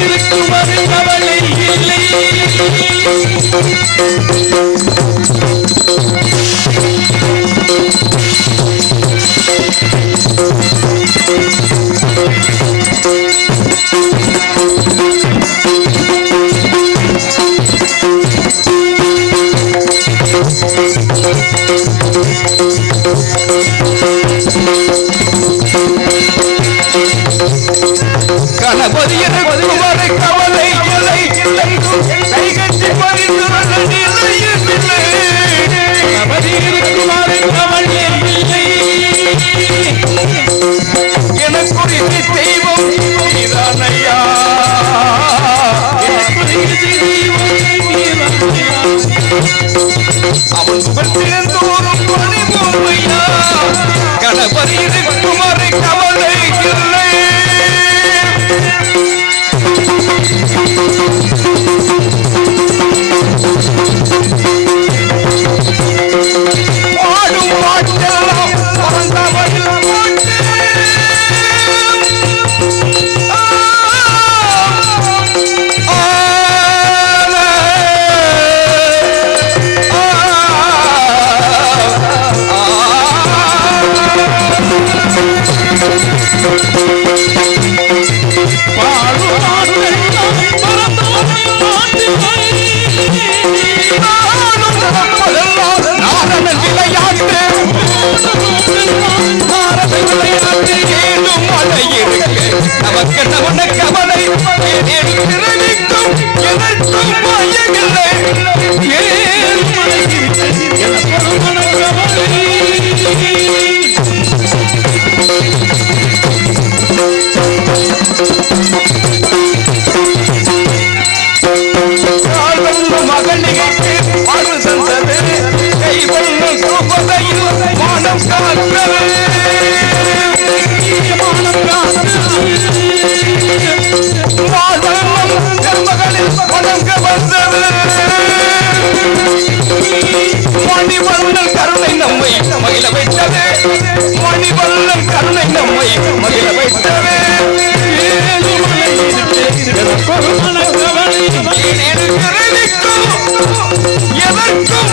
இருக்கும் அவள் இல்லை. அவன் பணி போவையா கணபதி இருக்கும் ஒரு கவலை இல்லை. மணிவண்ணன் கருணை நம்மை மகிழ வைத்தது மணிவண்ணன் கருணை நம்மை மகிழ வைத்தது ஏழுமலை இருக்கு, எனக்கொரு மனக்கவலை. ஏழேழு பிறவிக்கும் எதற்கும்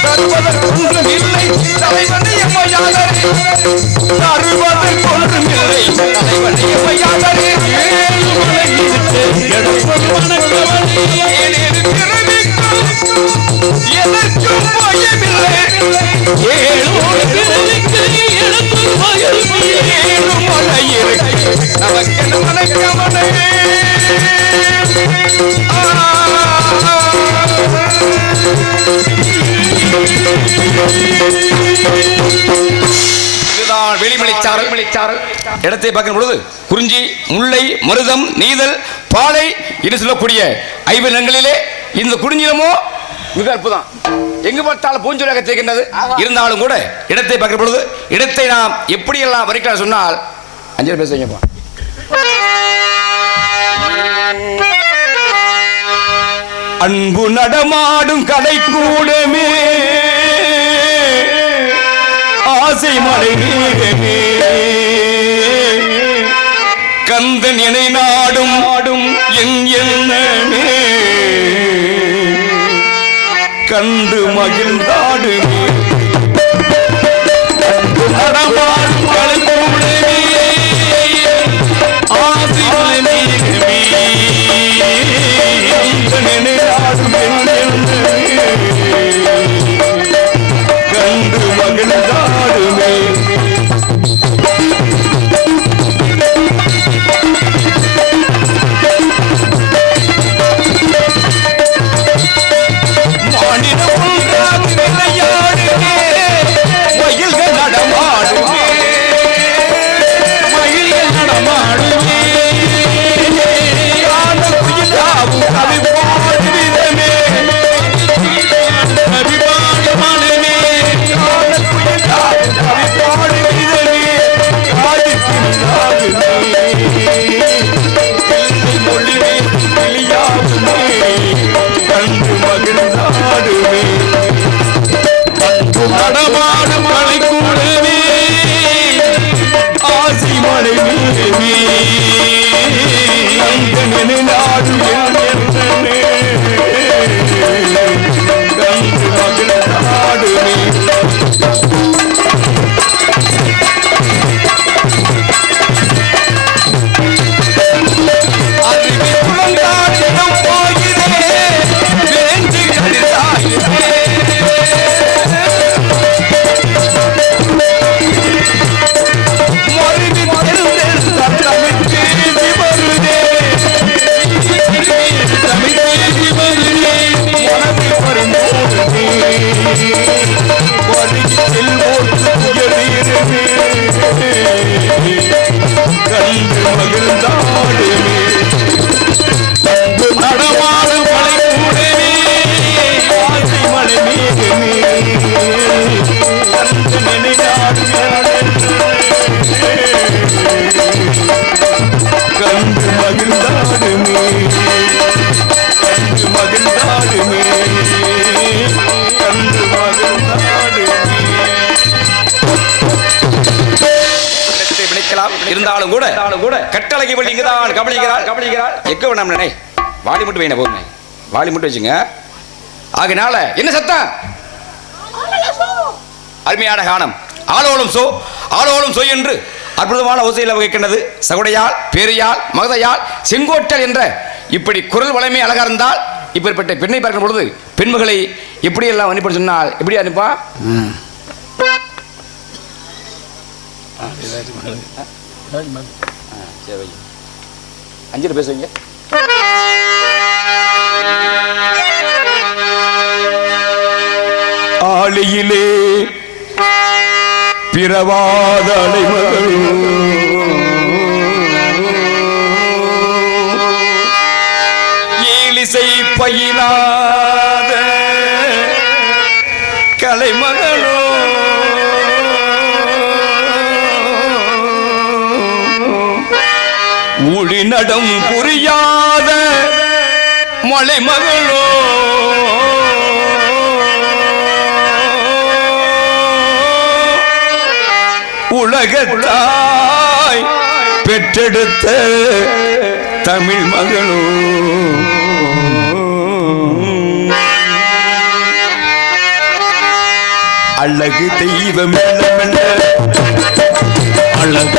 பிரபுவாரோ ஓடத்து ஏற்றி தாண்டு வைத்த மலங்களையே தந்தவன் தாசமோடு தருவதற்கொன்றும் இல்லை தலைவனை எம்மையாளரே தருவதற்கொன்றும் இல்லை தலைவனை எம்மையாளரே ஏழுமலை இருக்கு எடுப்பது வணக்கவனே ஏழேழு பிறவிக்கும் எதற்கும் பயமில்லை ஏழுமலை பிறவிக்கு எடுப்பது பயமில்லை ஏழுமலை இருக்கு நமக்கென வணக்கவனே இதுதான் வெளிமலைச்சாரல் மலைச்சாரல் இடத்தை பார்க்கும் பொழுது குறிஞ்சி முல்லை மருதம் நீதல் பாலை என்று சொல்லக்கூடிய ஐந்து நிலங்களிலே இந்த குறிஞ்சிலமோ மிக அற்புதம். எங்கு பார்த்தாலும் பூஞ்சொலாக தெரிகின்றது. இருந்தாலும் கூட இடத்தை பார்க்கிற பொழுது இடத்தை நாம் எப்படியெல்லாம் வரைக்கலாம் சொன்னால் அஞ்சல் பேசுவீங்கப்பா அன்பு நடமாடும் கடை கூடமே ஆசை மலை மேகமே கந்தன் எனை நாடும் ஆடும் என் எண்ணமே. கண்டு மகிழ்ந்தாடுமே. நினை கூட கட்டளைக்கு வழி இங்கதான் கவனிக்கிறாள் கவனிக்கிறாள். எக்க வேணாம் நினை? வாலி மட்டும் வேணும் போதுமே. வாலி மட்டும் வச்சுங்க. ஆகினால என்ன சத்தம்? அருமையான கானம். ஆளோளும் சோ ஆளோளும் சோ என்று அற்புதமான ஓசையில் வகிக்கின்றது. சகுடையால் பேரியால் மகதையால் செங்கோட்டல் என்ற இப்படி குரல் வளமே அழகா இருந்தால் இப்படிப்பட்ட பெண்ணை பார்க்கும் பொழுது பெண்மகளை எப்படி எல்லாம் அனுப்பி சொன்னால் எப்படி அனுப்பா? சரி அஞ்சு அஞ்சில் பேசுவீங்க? ஆளியிலே பிறவாத அலைமகள் நடம் புரியாத மலைமகளோ. உலகத்தாய் பெற்றெடுத்த தமிழ் மகளோ. அழகு தெய்வம் மெல்ல மெல்ல அழகு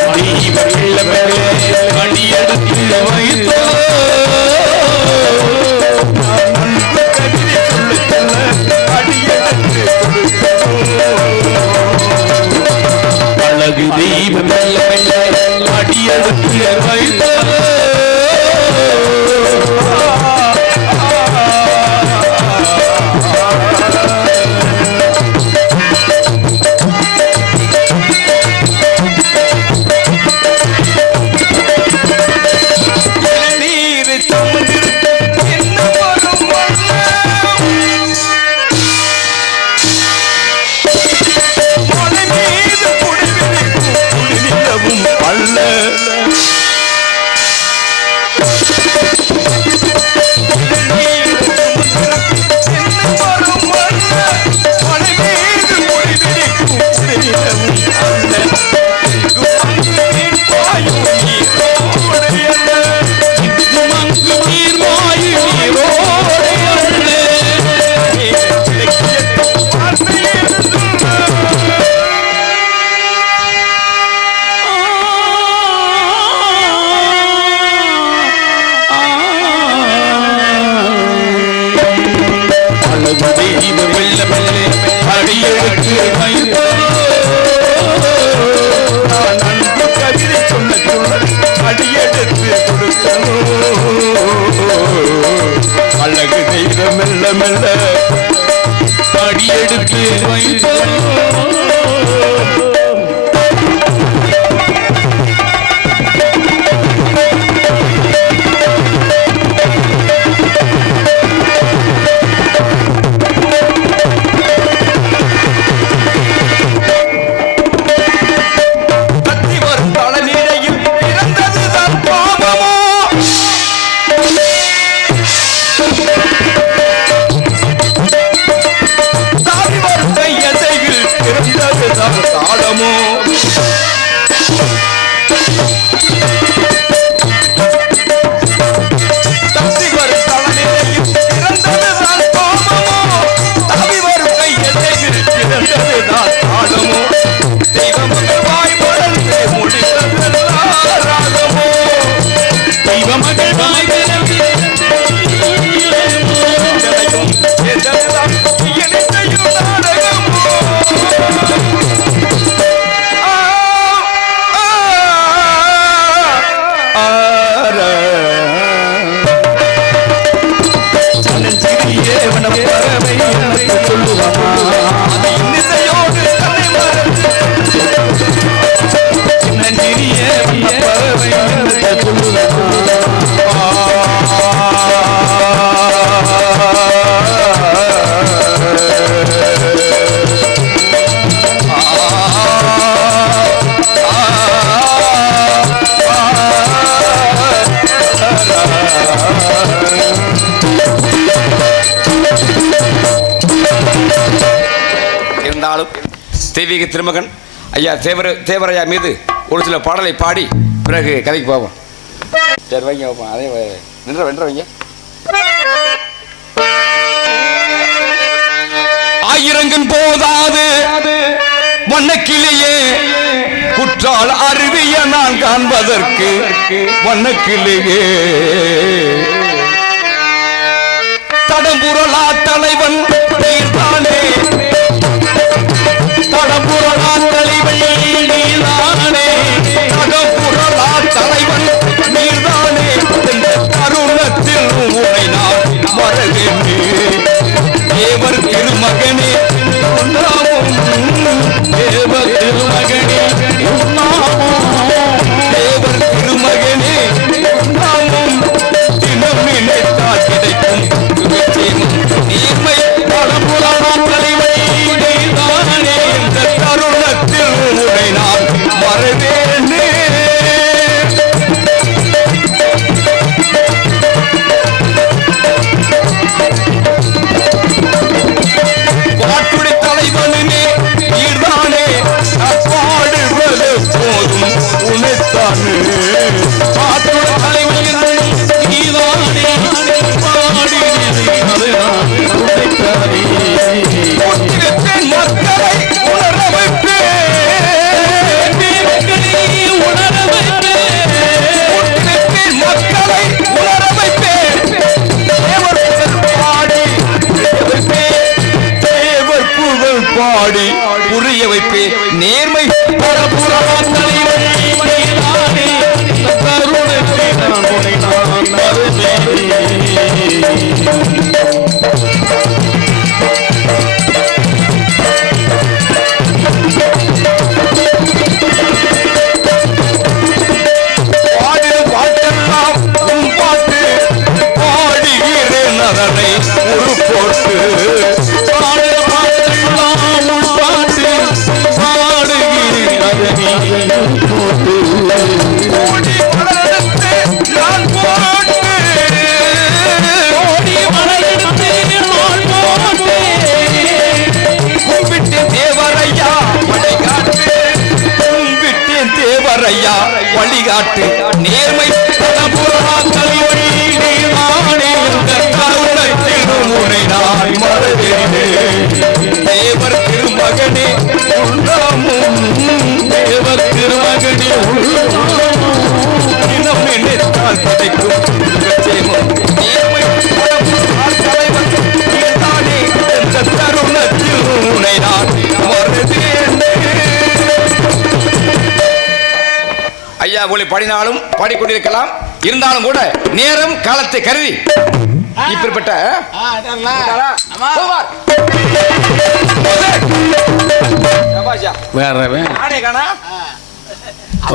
திருமகன். ஐயா தேவர தேவரையா மீது ஒரு சில பாடலை பாடி பிறகு கதைக்கு போவோம். சரி வைங்க வைப்போம். அதே நின்ற வென்ற வைங்க. ஆயிரங்கன் போதாது. வண்ணக்கிளியே குற்றால் அருவிய நான் காண்பதற்கு வண்ணக்கிளியே தடம்புரலா தலைவன் மகனே திருமகனே உன்னாவும் ஐயா போல பாடினாலும் பாடிக்கொண்டிருக்கலாம். இருந்தாலும் கூட நேரம் காலத்தை கருதி. இப்படிப்பட்ட?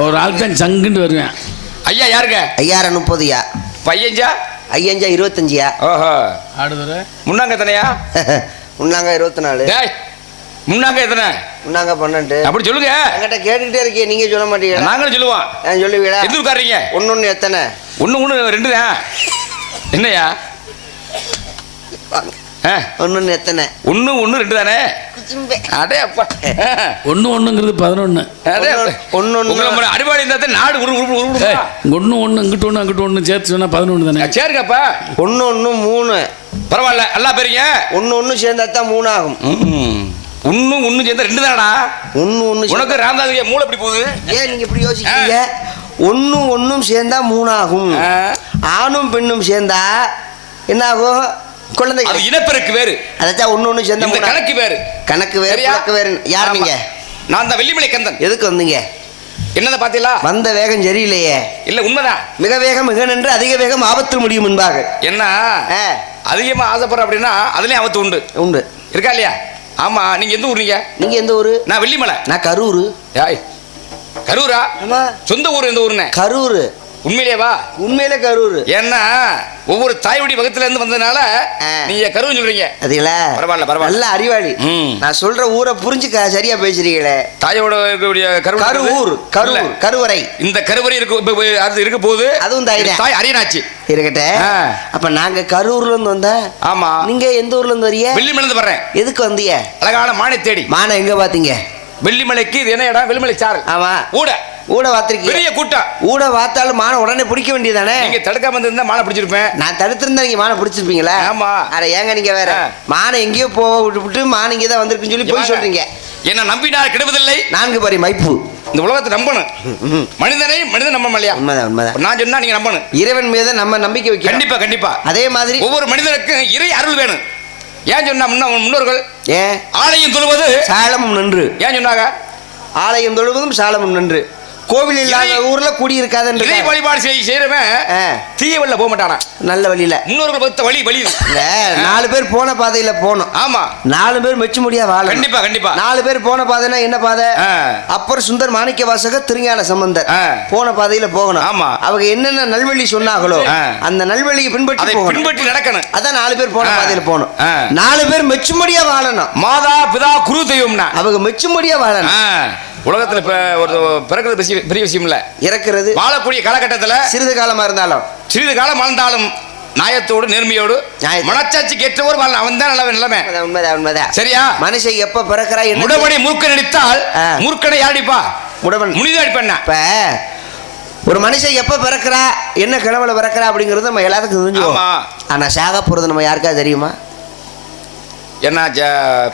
ஒரு ஆள் தான் சங்குன்னு வருவேன். ஐயா யாருங்க? ஐயாயிரம் முப்பதுயா? பையஞ்சா ஐயஞ்சா இருபத்தஞ்சியா? ஓஹோ. முன்னாங்க எத்தனையா? முன்னாங்க இருபத்தி நாலு. டேய் முன்னாங்க எத்தனை? முன்னாங்க பன்னெண்டு. அப்படி சொல்லுங்க. என்கிட்ட கேட்டுக்கிட்டே இருக்கீங்க. நீங்க சொல்ல மாட்டீங்களா? நாங்களும் சொல்லுவோம். நான் சொல்லுவீங்களா? எந்த உட்காருங்க ஒன்னு ஒன்று எத்தனை? ஒண்ணு ஒண்ணு ரெண்டு தான் என்னய்யா ஆ, ஒன்னு ஒன்று எத்தனை? ஒண்ணு ஒண்ணு ரெண்டு தானே அடே அப்பா. ஒன்று ஒன்றுங்கிறது பதினொன்று அதே ஒண்ணு- ஒண்ணு ஒண்ணு. உங்களை மாதிரி அடிபாடி இருந்தா தான் நாடு உரு உரு உரு ஒன்று ஒன்று இங்கிட்டு ஒன்று அங்கிட்டு ஒன்று சேர்த்து சொன்னால் பதினொன்று தானே? சேருங்கப்பா. ஒன்று ஒன்று மூணு. பரவாயில்ல. நல்லா பெரிய ஒன்று ஒன்று சேர்ந்தா தான் மூணு ஆகும் ஒண்ணு ஒண்ணு சேர்ந்தா ரெண்டு தானடா? ஒன்று ஒன்று உனக்கு ராமதாஸ் மூளை எப்படி போகுது? ஏன் நீங்க இப்படி யோசிக்கிறீங்க? ஒன்றும் ஒன்றும் சேர்ந்தா மூணு ஆகும் ஆ. ஆணும் பெண்ணும் சேர்ந்தா என்ன ஆகும் குழந்தை இனப்பெருக்கு வேறு. அதான் ஒன்று ஒன்று சேர்ந்தா. கணக்கு வேறு. கணக்கு வேறு? கணக்கு வேறு யார். நீங்க? நான் தான் வெள்ளிமலை கந்தன். எதுக்கு வந்தீங்க? என்னத பாத்தீங்களா வந்த வேகம் சரியில்லையே. இல்ல உண்மைதான் மிக வேகம் மிக நின்று அதிக வேகம் ஆபத்தில் முடியும் முன்பாக. என்ன? அதிகமா ஆசைப்படுற அப்படின்னா அதுலயும் ஆபத்து உண்டு. உண்டு. இருக்கா இல்லையா? ஆமா நீங்க எந்த ஊருங்க நீங்க? எந்த ஊரு? நான் வெள்ளிமலை. நான் கரூர். ஏய் கரூரா? சொந்த ஊர் எந்த ஊருன்னு? கரூர். உண்மையிலேயே வா. உண்மையில கரூர். ஏன்னா ஒவ்வொரு தாய்வடி வகத்துல இருந்து வந்ததுனால. நீங்க கருவுன்னு சொல்றீங்க. அதுங்களா? பரவாயில்ல, பரவாயில்ல. நல்ல அறிவாளி. நான் சொல்ற ஊரை புரிஞ்சுக்க சரியா பேசுறீங்களே. தாயோட இருக்கக்கூடிய கரூர். கரூர் கருவறை. இந்த கருவறை இருக்கு அது இருக்க போகுது. அதுவும் தாய். தாய் அரியனாச்சு இருக்கட்ட. அப்ப நாங்க கரூர்ல இருந்து வந்தா ஆமா. நீங்க எந்த ஊர்ல இருந்து வரீங்க வெள்ளி மிளந்து வர்றேன். எதுக்கு வந்தீங்க? அழகான மானை தேடி. மானை எங்க பாத்தீங்க? வெள்ளிமலைக்கு இது என்ன இடம்? வெள்ளிமலை சாரல். ஆமா. ஊட. ஊட வாத்திருக்கீங்க. பெரிய கூட்டம் ஊட வாத்தாலும் மானை உடனே பிடிக்க வேண்டியதானே நீங்க தடுக்காம இருந்திருந்தா மாலை பிடிச்சிருப்பேன். நான் தடுத்திருந்தா நீங்க மானை பிடிச்சிருப்பீங்களா? ஆமா. அட ஏங்க நீங்க வேற. மானை எங்கேயோ போக விட்டு மானை இங்கே தான் வந்திருக்குன்னு சொல்லி போய் சொல்றீங்க. என்ன நம்பினார் கெடுவதில்லை. நான்கு பாரி மைப்பு. இந்த உலகத்தை நம்பணும். மனிதனை மனிதன் நம்ப இல்லையா உண்மைதான் உண்மைதான். நான் சொன்னா நீங்க நம்பணும். இறைவன் மீது நம்ம நம்பிக்கை வைக்கணும் கண்டிப்பா கண்டிப்பா. அதே மாதிரி ஒவ்வொரு மனிதனுக்கும் இறை அருள் வேணும். ஏன் சொன்னா முன்ன முன்னோர்கள் ஏன்? ஆலயம் தொழுவது சாலமும் நின்று. ஏன் சொன்னாங்க? ஆலயம் தொழுவதும் சாலமும் நின்று. கோவில் இல்லாத ஊர்ல குடி இருக்காதுன்ற இறை வழிபாடு செய்ய செய்யறவன். தீய வழியில போக மாட்டானா? நல்ல வழியில. முன்னோர்கள் பத்த வழி வழி நாலு பேர் போன பாதையில போனோம் ஆமா. நாலு பேர் மெச்சு முடியா வாழ கண்டிப்பா கண்டிப்பா. நாலு பேர் போன பாதைனா என்ன பாதை. அப்பர் சுந்தர் மாணிக்க வாசகர் திருஞான சம்பந்தர். போன பாதையில போகணும். ஆமா. அவங்க என்னென்ன நல்வழி சொன்னாங்களோ. அந்த நல்வழியை பின்பற்றி போகணும். பின்பற்றி நடக்கணும். அதான் நாலு பேர் போன. பாதையில போகணும். நாலு பேர் மெச்சும்படியா வாழணும். மாதா பிதா குரு தெய்வம்னா. அவங்க மெச்சும்படியா வாழணும். உலகத்துல இப்ப ஒரு பிறக்கிறது பெரிய- விஷயம் இல்ல இறக்குறது வாழக்கூடிய காலகட்டத்துல சிறிது காலமா இருந்தாலும். சிறிது காலம் வாழ்ந்தாலும் நியாயத்தோடு நேர்மையோடு ஏற்றவர் வாழ அவன் தான் நல்லவன். நிலைமை உண்மைதான், உண்மைதான். சரியா? மனுஷன் எப்ப பிறக்கிறா என்ன முடபடி மூர்க்க நடித்தால் ஆ. மூர்க்கனை யாடிப்பா முடவன் முனித அடிப்பண்ண இப்ப ஒரு மனுஷன் எப்ப பிறக்கிறா என்ன கிழமையில பிறக்கிறா அப்படிங்கறது நம்ம எல்லாத்துக்கும் தெரிஞ்சுக்கோ ஆமா. ஆனா சாக போறது நம்ம யாருக்கா தெரியுமா? என்ன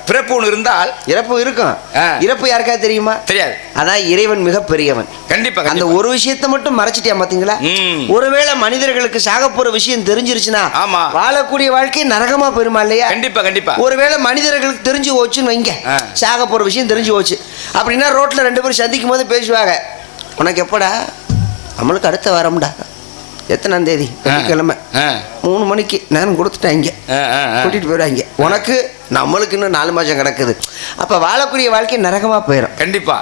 பிறப்பு ஒன்று இருந்தால் இறப்பு இருக்கும். இறப்பு யாருக்கா தெரியுமா? தெரியாது. அதான் இறைவன் மிக பெரியவன். கண்டிப்பா அந்த. ஒரு விஷயத்தை மட்டும் மறைச்சிட்டியா பாத்தீங்களா. ஒருவேளை மனிதர்களுக்கு சாக போற விஷயம் தெரிஞ்சிருச்சுன்னா ஆமா. வாழக்கூடிய வாழ்க்கை நரகமா போயிருமா இல்லையா? கண்டிப்பா கண்டிப்பா. ஒருவேளை மனிதர்களுக்கு தெரிஞ்சு போச்சுன்னு வைங்க. சாக போற விஷயம் தெரிஞ்சு போச்சு. அப்படின்னா ரோட்ல ரெண்டு பேரும் சந்திக்கும் போது பேசுவாங்க உனக்கு எப்படா? நம்மளுக்கு அடுத்த வாரம்டா. எத்தனாம் தேதி? வெள்ளிக்கிழமை. மூணு மணிக்கு நேரம் ஆ. கூட்டிட்டு போயிடுவாங்க உனக்கு நம்மளுக்கு இன்னும் நாலு மாசம் கிடக்குது. அப்ப வாழக்கூடிய வாழ்க்கை நரகமா போயிடும் கண்டிப்பா.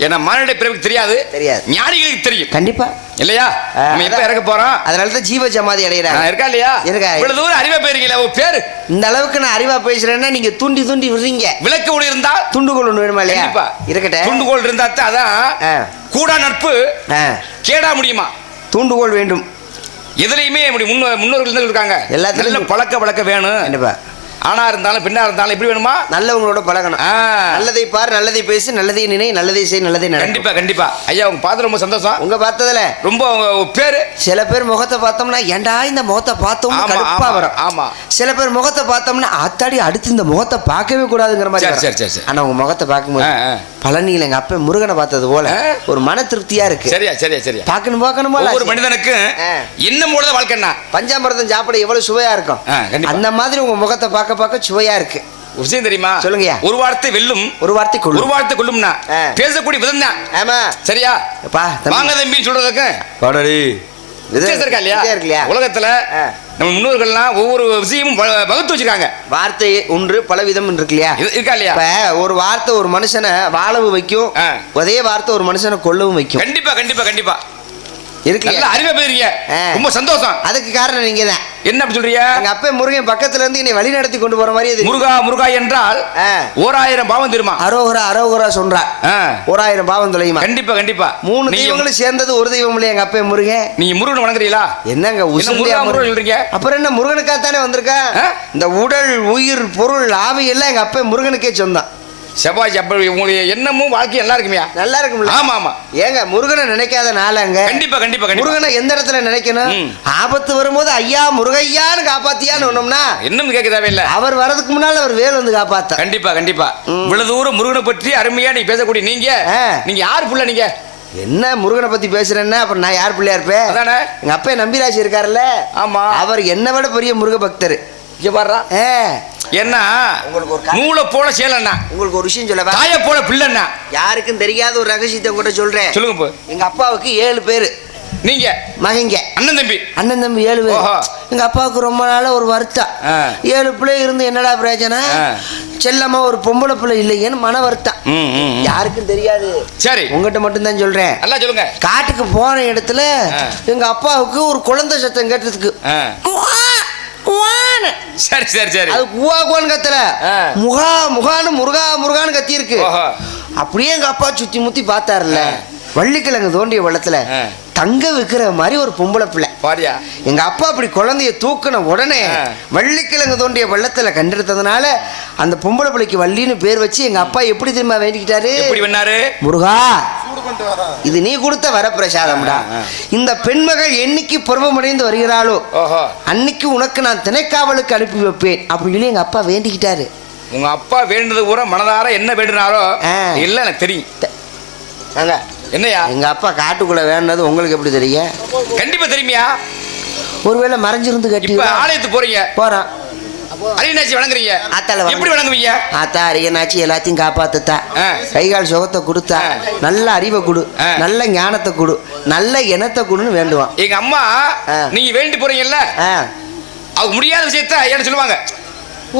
ஏன்னா மானிட பிறப்புக்கு தெரியாது. தெரியாது. ஞானிகளுக்கு தெரியும். கண்டிப்பா. இல்லையா? நம்ம எப்ப. இறக்க போறோம்? அதனால தான் ஜீவ சமாதி ஆ, அடைகிறாங்க இருக்கா இல்லையா? இருக்கா. இவ்வளவு தூரம் அறிவை போயிருக்கீங்களா உங்க பேரு? இந்த அளவுக்கு நான் அறிவா பேசுறேன்னா நீங்க தூண்டி தூண்டி விடுறீங்க. விளக்கு ஒளி இருந்தால் துண்டுகோல் ஒண்ணு வேணுமா இல்லையா? இருக்கட்ടെ துண்டுகோல் இருந்தா தான் அதான். கூடா நட்பு கேடா முடியுமா? தூண்டுகோல் வேண்டும். எதுலையுமே முன்னோர்கள் இருக்காங்க. எல்லாத்துலயும் பழக்க வழக்க வேணும். கண்டிப்பா. ஆணா இருந்தாலும் பெண்ணா இருந்தாலும் எப்படி வேணுமா நல்லவங்களோட பழகணும். நல்லதை பார் நல்லதை பேசு நல்லதை நினை நல்லதை செய் நல்லதை கண்டிப்பா கண்டிப்பா ஐயா உங்க பார்த்து ரொம்ப சந்தோஷம் உங்க பார்த்ததுல ரொம்ப பேரு சில பேர் முகத்தை பார்த்தோம்னா ஏன்டா இந்த முகத்தை பார்த்தோம் கடுப்பா வரும் ஆமா. சில பேர் முகத்தை பார்த்தோம்னா அத்தாடி அடுத்து இந்த முகத்தை பார்க்கவே கூடாதுங்கிற மாதிரி சரி. சரி. ஆனா உங்க முகத்தை பார்க்கும்போது. பழனியில எங்க அப்பா முருகனை பார்த்தது போல. ஒரு மன திருப்தியா இருக்கு சரியா சரியா சரியா பார்க்கணும் பார்க்கணுமா ஒவ்வொரு மனிதனுக்கும் ஆ. என்ன மூலத வாழ்க்கைன்னா பஞ்சாமிரதம் சாப்பிட எவ்வளவு சுவையா இருக்கும். அந்த மாதிரி உங்க முகத்தை பார்க்க பார்க்க சுவையா இருக்கு. விஷயம் தெரியுமா? சொல்லுங்கய்யா. ஒரு வார்த்தை வெல்லும் ஒரு வார்த்தை ஒரு கொள்ளு வார்த்தை கொள்ளும்னா. பேசக்கூடிய விதம் தான் ஆமா. சரியா? தம்பி. வாங்க தம்பின்னு சொல்றதுக்கு. பாடடி. வித்தியாசம் இருக்கா இல்லையா? உலகத்துல. நம்ம முன்னோர்கள்லாம் ஒவ்வொரு விஷயமும் வகுத்து வச்சிருக்காங்க. வார்த்தை ஒன்று பல விதம் இருக்கு இல்லையா இருக்கா இல்லையா? இப்ப ஒரு வார்த்தை ஒரு மனுஷனை வாழவும் வைக்கும். அதே வார்த்தை ஒரு மனுஷனை கொல்லவும் வைக்கும். கண்டிப்பா கண்டிப்பா கண்டிப்பா. இருக்கு. நல்ல? அறிவை பெறீங்க. ரொம்ப சந்தோஷம். அதுக்கு காரணம் நீங்க தான் என்ன அப்படி சொல்றீங்க? எங்க அப்பா முருகன் பக்கத்துல இருந்து என்னை வழி நடத்தி கொண்டு போற மாதிரி முருகா முருகா என்றால். ஓராயிரம் பாவம் தெரியுமா? அரோகரா அரோகரா சொல்றா. ஓராயிரம் பாவம் தொலையுமா? கண்டிப்பா கண்டிப்பா. மூணு தெய்வங்களும் சேர்ந்தது ஒரு தெய்வம் இல்லையா எங்க அப்பா முருகன்? நீங்க முருகன் வணங்குறீங்களா? என்னங்க முருகா முருகன்? சொல்றீங்க? அப்புறம் என்ன முருகனுக்கா தானே வந்திருக்கா? இந்த உடல் உயிர் பொருள் ஆவி எல்லாம் எங்க அப்பா முருகனுக்கே சொந்தம் செவ்வாய் அப்ப உங்களுடைய எண்ணமும் வாழ்க்கையும் நல்லா இருக்குமியா நல்லா இருக்கும்ல. ஆமா ஆமா ஏங்க முருகனை நினைக்காத நாளாங்க. கண்டிப்பா கண்டிப்பா கண்டிப்பா. முருகனை எந்த இடத்துல நினைக்கணும். ஆபத்து வரும்போது ஐயா முருகையான்னு காப்பாத்தியான்னு ஒண்ணோம்னா இன்னும் கேட்க தேவையில்லை. அவர் வரதுக்கு முன்னால அவர் வேல் வந்து காப்பாத்த. கண்டிப்பா கண்டிப்பா. இவ்வளவு தூரம் முருகனை பற்றி அருமையா நீ பேசக்கூடிய நீங்க. நீங்க யார் புள்ள நீங்க? என்ன முருகனை பத்தி பேசுறேன்னா அப்புறம் நான் யார் பிள்ளையா இருப்பேன்? அதானே? எங்க அப்பா நம்பிராசி இருக்காருல்ல. ஆமா. அவர் என்னை விட பெரிய முருக பக்தர் இங்க பாடுறா ஏ என்ன? உங்களுக்கு ஒரு நூலை போல சேலண்ணா உங்களுக்கு ஒரு விஷயம் சொல்லவா? தாய போல பிள்ளைண்ணா. யாருக்கும் தெரியாத ஒரு ரகசியத்தை கூட சொல்றேன். சொல்லுங்க போ. எங்க அப்பாவுக்கு ஏழு பேரு. நீங்க? மகங்க அண்ணன் தம்பி. அண்ணன் தம்பி ஏழு பேர். எங்க அப்பாவுக்கு ரொம்ப நாளா ஒரு வருத்தம். ஏழு பிள்ளை இருந்து என்னடா பிரயோஜனை ஆ. செல்லம்மா ஒரு பொம்பளை பிள்ளை இல்லையேன்னு மன வருத்தம். யாருக்கும் தெரியாது. சரி. உங்ககிட்ட மட்டும்தான் சொல்றேன். நல்லா சொல்லுங்க. காட்டுக்கு போன இடத்துல. எங்க அப்பாவுக்கு ஒரு குழந்தை சத்தம் கேட்டதுக்கு. சரி சரி சரி அது குவா குவான்னு கத்தல. முகா முகான்னு முருகா முருகான்னு கத்தி இருக்கு. அப்படியே எங்க அப்பா சுத்தி முத்தி பார்த்தாருல்ல வள்ளிக்கிழங்கு தோண்டிய வெள்ளத்துல. தங்க விற்கிற மாதிரி ஒரு பொம்பளை பிள்ளை. பாரியா? எங்க அப்பா அப்படி குழந்தைய தூக்கின உடனே. வள்ளிக்கிழங்கு தோண்டிய வெள்ளத்துல கண்டெடுத்ததுனால அந்த பொம்பளை பிள்ளைக்கு வள்ளின்னு பேர் வச்சு எங்க அப்பா எப்படி திரும்ப வேண்டிக்கிட்டாரு? முருகா இது நீ கொடுத்த வரப்பிரசாதம்டா. ஆ, ஆ. இந்த பெண்மகள் என்னைக்கு பருவமடைந்து வருகிறாளோ ஓஹோ. அன்னைக்கு உனக்கு நான் திணைக்காவலுக்கு அனுப்பி வைப்பேன். அப்படின்னு சொல்லி எங்க அப்பா வேண்டிக்கிட்டாரு. உங்க அப்பா வேண்டுனது பூரா மனதார என்ன வேண்டுனாரோ. இல்ல எனக்கு தெரியும். என்னையா? எங்க அப்பா காட்டுக்குள்ள வேண்டது உங்களுக்கு எப்படி தெரியும் கண்டிப்பா தெரியுமியா? ஒருவேளை மறைஞ்சிருந்து கட்டி இப்ப ஆலயத்துக்கு போறீங்க. போறான் அரியநாச்சி வணங்குறீங்க ஆத்தால. எப்படி வணங்குவீங்க ஆத்தா அரியனாச்சி எல்லாத்தையும் காப்பாத்துத்தா. கைகால் சுகத்தை கொடுத்தா. நல்ல அறிவை கொடு. நல்ல ஞானத்தை கொடு. நல்ல இனத்தை கொடுன்னு வேண்டுவான். எங்க அம்மா. நீங்க வேண்டி போறீங்கல்ல. அவங்க முடியாத விஷயத்த என்ன சொல்லுவாங்க.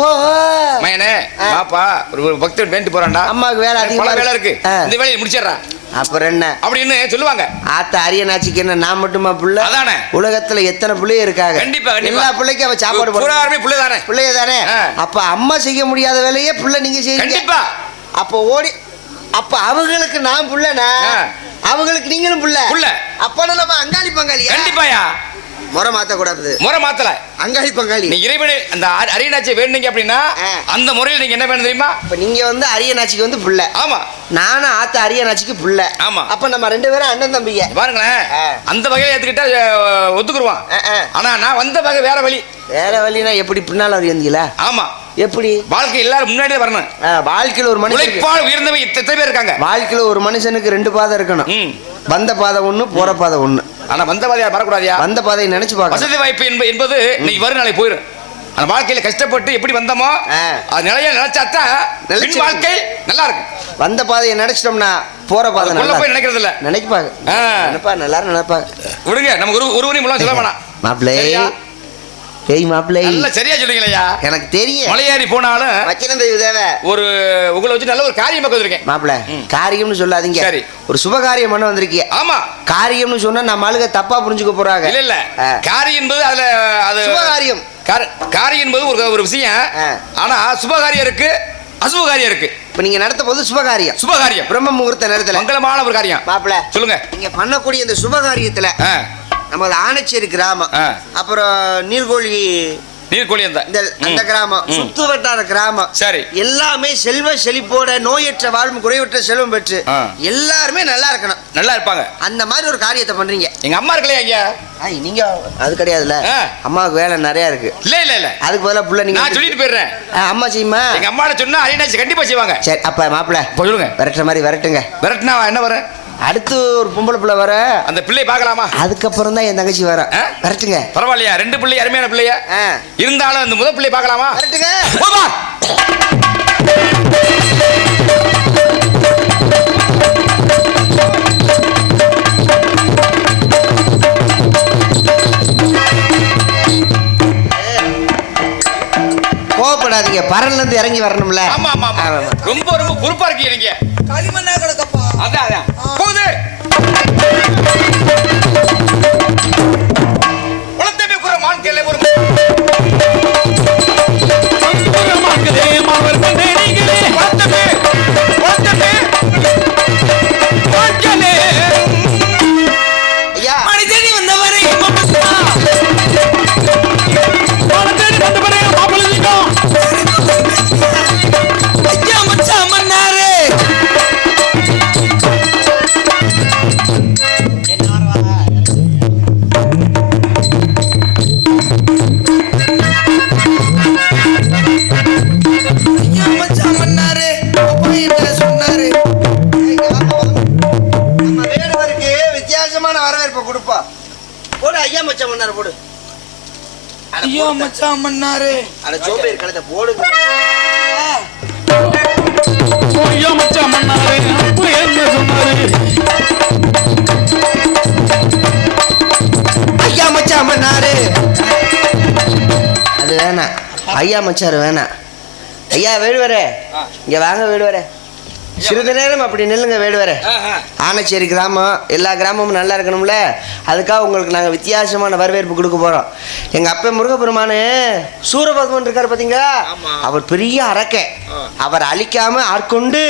ஓ மயனே. பாப்பா ஒரு பக்தன் வேண்டி போறான்டா. அம்மாவுக்கு வேலை அதிகமா வேலை இருக்கு. இந்த வேலையை முடிச்சிடுறா அப்புறம் என்ன? அப்படின்னு சொல்லுவாங்க. ஆத்தா அரியனாச்சிக்கு என்ன நான் மட்டுமா புள்ள? அதானே. உலகத்துல எத்தனை பிள்ளைய இருக்காங்க? கண்டிப்பா. எல்லா பிள்ளைக்கும் அவ சாப்பாடு போட பூராருமே புள்ளதானே? பிள்ளைய தானே. அப்ப அம்மா செய்ய முடியாத வேலையே புள்ள நீங்க கண்டிப்பா. அப்ப ஓடி அப்ப அவங்களுக்கு நான் புள்ளனா. அவங்களுக்கு நீங்களும் புள்ள? புள்ள. அப்ப நம்ம அங்காளி பங்காளி கண்டிப்பாயா. முறை மாத்த கூடாது முறை மாத்தல. அங்காளி பங்காளி. நீ இறைவனை அந்த அரி- அரியநாச்சியை வேணுங்க அப்படின்னா. அந்த முறையில் நீங்க என்ன வேணும் தெரியுமா? இப்ப நீங்க வந்து அரியனாச்சிக்கு வந்து புள்ள. ஆமா. நானும் ஆத்த அரியனாச்சிக்கு புள்ள. ஆமா. அப்ப நம்ம ரெண்டு பேரும் அண்ணன் தம்பிங்க. பாருங்களேன். அந்த வகையில ஏத்துக்கிட்டா ஒத்துக்குருவான். ஆனா நான் வந்த வகை வேற வழி. வேற வழினா எப்படி பின்னால வந்தீங்களா? ஆமா. எப்படி? வாழ்க்கை எல்லாரும் முன்னாடியே வரணும். வாழ்க்கையில ஒரு மனுஷனுக்கு உழைப்பால் உயர்ந்தவன் இத்தனை பேர் இருக்காங்க. வாழ்க்கையில ஒரு மனுஷனுக்கு ரெண்டு பாதை இருக்கணும். வந்த பாதை ஒண்ணு போற பாதை ஒண்ணு. ஆனா வந்த பாதையா வரக்கூடாதியா? வந்த பாதையை நினைச்சு பார்க்கணும். வசதி வாய்ப்பு என்ப- என்பது இன்னைக்கு வரும் நாளை போயிடும் அந்த வாழ்க்கையில கஷ்டப்பட்டு எப்படி வந்தோமோ. அது நிலைய நினைச்சாத்தான் நிலைச்சு வாழ்க்கை நல்லா இருக்கும் வந்த பாதையை நினைச்சிட்டோம்னா போற பாதை நல்லா போய் நினைக்கிறது இல்ல நினைப்பாங்க. நினைப்பா எல்லாரும் நினைப்பாங்க விடுங்க நம்ம ஒரு ஒருவனையும் மூலம் சொல்ல வேணாம் மாப்பிள்ளை? பேய் மாப்பிள்ளை. நல்ல சரியா சொல்லுங்களையா எனக்கு தெரியும். மலையாறி போனாலும் வச்சிரம் தெய்வ தேவை. ஒரு உங்களை வச்சு நல்ல ஒரு காரியம் பார்க்க வந்திருக்கேன். மாப்பிள்ள. காரியம்னு சொல்லாதீங்க. சரி. ஒரு சுபகாரியம் பண்ண வந்திருக்கீங்க ஆமா. காரியம்னு சொன்னா நம்ம ஆளுங்க தப்பா புரிஞ்சுக்க போறாங்க. இல்ல இல்ல. காரியம் என்பது அதுல அது சுபகாரியம். கார- காரியம் என்பது ஒரு ஒரு விஷயம். ஆனா சுபகாரியம் இருக்கு அசுபகாரியம் இருக்கு. இப்ப நீங்க நடத்த போது சுபகாரியம். சுபகாரியம். பிரம்ம முகூர்த்த நேரத்துல. மங்களமான ஒரு காரியம். மாப்பிள்ள சொல்லுங்க. நீங்க பண்ணக்கூடிய இந்த சுபகாரியத்துல நமது ஆனச்சேரி கிராமம். அப்புறம் நீர்கோழி நீர்க்கோழி அந்த. அந்த. கிராமம். சுத்து வட்டார கிராமம். சரி. எல்லாமே செல்வ செழிப்போட நோயற்ற வாழ்வும் குறைவற்ற செல்வம் பெற்று. எல்லாருமே நல்லா இருக்கணும். நல்லா இருப்பாங்க. அந்த மாதிரி ஒரு காரியத்தை பண்றீங்க. எங்க அம்மா இருக்கலையா ஐயா நீங்க அது கிடையாதுல்ல. அம்மாவுக்கு வேலை நிறைய இருக்கு. இல்ல இல்ல இல்ல. அதுக்கு பதிலா புள்ள நீங்க சொல்லிட்டு போயிடுறேன். அம்மா செய்யுமா? எங்க அம்மாட்ட சொன்னா அரியனாச்சி கண்டிப்பா செய்வாங்க. சரி அப்ப மாப்பிள்ள சொல்லுங்க விரட்டுற மாதிரி விரட்டுங்க. விரட்டுனா என்ன வரும்? அடுத்து ஒரு பொம்பளை பிள்ளை வர. அந்த பிள்ளை பார்க்கலாமா? அதுக்கப்புறம் தான் என் தங்கச்சி வர. ஆ? விரட்டுங்க. பரவாயில்லையா? ரெண்டு பிள்ளை அருமையான பிள்ளையா. இருந்தாலும் அந்த முதல் பிள்ளை பார்க்கலாமா? விரட்டுங்க. போமா கோவப்படாதீங்க. பரல்ல இருந்து இறங்கி வரணும்ல. ஆமா ஆமா ஆமா. ஆமா, ஆமா. ரொம்ப ரொம்ப பொறுப்பா இருக்கீங்க நீங்க. களிமண்ணா கிடக்கப்பா. அதான் அதான். போடு ஐயா மச்சான் மன்னார் போடு. ஐயா. மச்சான் மன்னாரே. அட சோம்பேறி கழுத்தை போடுங்க ஐயா மச்சான் மன்னாரே. அப்ப என்ன சொன்னாரு? ஐயா மச்சான் மன்னாரு. அது வேணாம். ஐயா மச்சாரு வேணாம். ஐயா வேடுவரே இங்க வாங்க வேடுவரே சிறிது நேரம் அப்படி நில்லுங்க வேடுவரே ஆனச்சேரி கிராமம் எல்லா கிராமமும் நல்லா இருக்கணும்ல? அதுக்காக உங்களுக்கு நாங்கள் வித்தியாசமான வரவேற்பு கொடுக்க போகிறோம் எங்கள் அப்பா முருகப்பெருமானு சூரபகவான் இருக்கார் பார்த்தீங்களா அவர் பெரிய அரக்கை. அவர் அழிக்காம ஆட்கொண்டு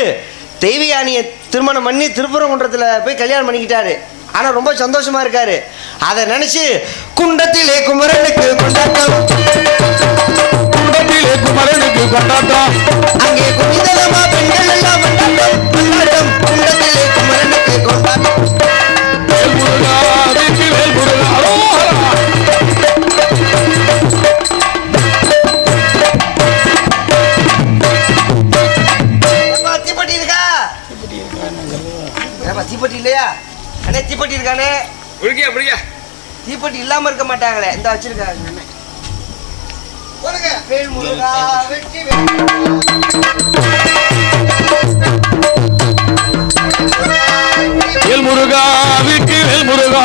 தெய்வயானியை திருமணம் பண்ணி திருப்பரங்குன்றத்தில் போய் கல்யாணம் பண்ணிக்கிட்டாரு. ஆனா ரொம்ப சந்தோஷமா இருக்காரு. அதை நினைச்சு குண்டத்திலே குமரனுக்கு கொண்டாட்டம். குண்டத்திலே குமரனுக்கு கொண்டாட்டம். அங்கே குனிதலமா பெண்கள் எல்லாம் தீப்பெட்டி இருக்கானே. புடிக்கியா புடிக்கியா தீப்பெட்டி இல்லாம இருக்க மாட்டாங்களே. இந்த வச்சிருக்காங்க. வேல் முருகா வெற்றி வேல் முருகா வெற்றி வேல் முருகா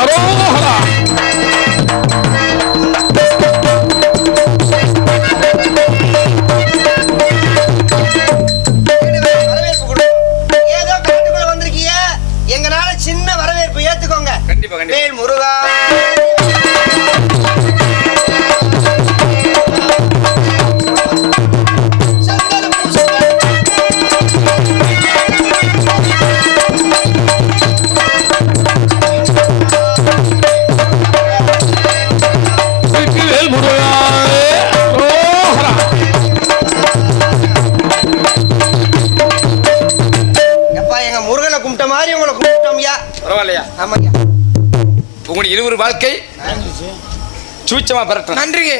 சூச்சமா பெறட்டும் நன்றிங்க.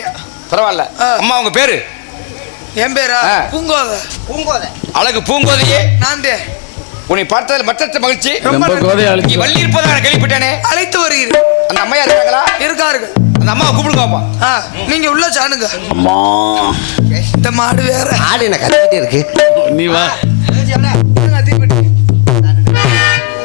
பரவாயில்ல. ஆ. அம்மா உங்க பேரு? என் பேரா? ஆ. பூங்கோத. பூங்கோதை. அழகு பூங்கோதையே. நான் உன்னை பார்த்ததில் மற்ற மகிழ்ச்சி. ரொம்ப நீ வள்ளி இருப்பதா நான் கேள்விப்பட்டேனே. அழைத்து வருகிறேன். அந்த அம்மையா இருக்காங்களா? இருக்காருங்க அந்த அம்மாவை கூப்பிடுங்க பாப்பா ஆ நீங்க உள்ள சாணுங்க. அம்மா. இந்த மாடு வேற. ஆடு என்ன கத்திக்கிட்டே இருக்கு? நீ வா.